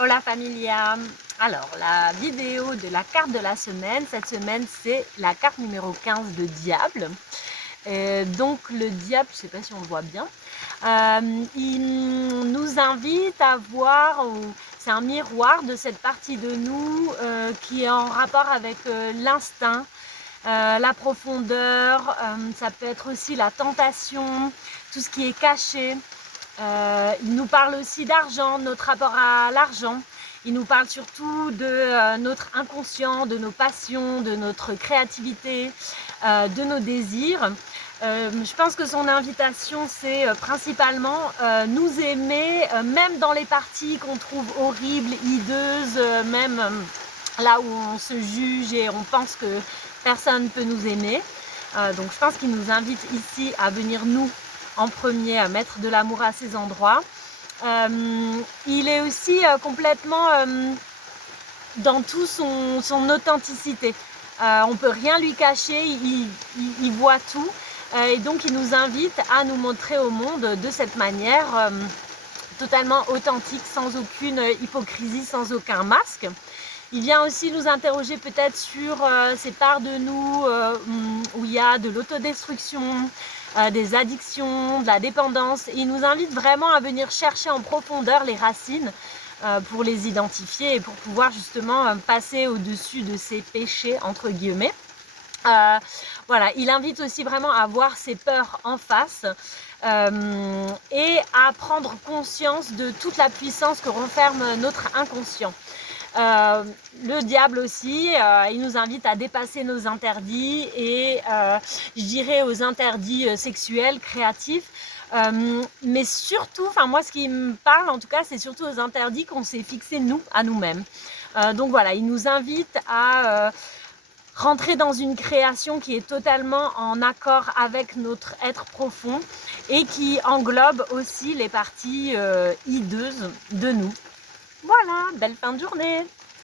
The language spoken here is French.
Hola familia! Alors, la vidéo de la carte de la semaine, cette semaine, c'est la carte numéro 15 de Diable. Donc, le diable, je ne sais pas si on le voit bien, il nous invite à voir, c'est un miroir de cette partie de nous qui est en rapport avec l'instinct, la profondeur, ça peut être aussi la tentation, tout ce qui est caché. Il nous parle aussi d'argent, notre rapport à l'argent. Il nous parle surtout de notre inconscient, de nos passions, de notre créativité, de nos désirs. Je pense que son invitation, c'est principalement nous aimer, même dans les parties qu'on trouve horribles, hideuses, même là où on se juge et on pense que personne ne peut nous aimer. Donc je pense qu'il nous invite ici à venir nous en premier à mettre de l'amour à ces endroits. Il est aussi complètement dans tout son authenticité. On ne peut rien lui cacher, il voit tout. Et donc il nous invite à nous montrer au monde de cette manière totalement authentique, sans aucune hypocrisie, sans aucun masque. Il vient aussi nous interroger peut-être sur ces parts de nous où il y a de l'autodestruction, des addictions, de la dépendance. Et il nous invite vraiment à venir chercher en profondeur les racines pour les identifier et pour pouvoir justement passer au-dessus de ces péchés, entre guillemets. Voilà, il invite aussi vraiment à voir ses peurs en face et à prendre conscience de toute la puissance que renferme notre inconscient. Le diable aussi, il nous invite à dépasser nos interdits et je dirais aux interdits sexuels, créatifs, mais surtout, enfin moi ce qui me parle en tout cas, c'est surtout aux interdits qu'on s'est fixés nous, à nous-mêmes. Donc voilà, il nous invite à rentrer dans une création qui est totalement en accord avec notre être profond et qui englobe aussi les parties hideuses de nous. Voilà, belle fin de journée!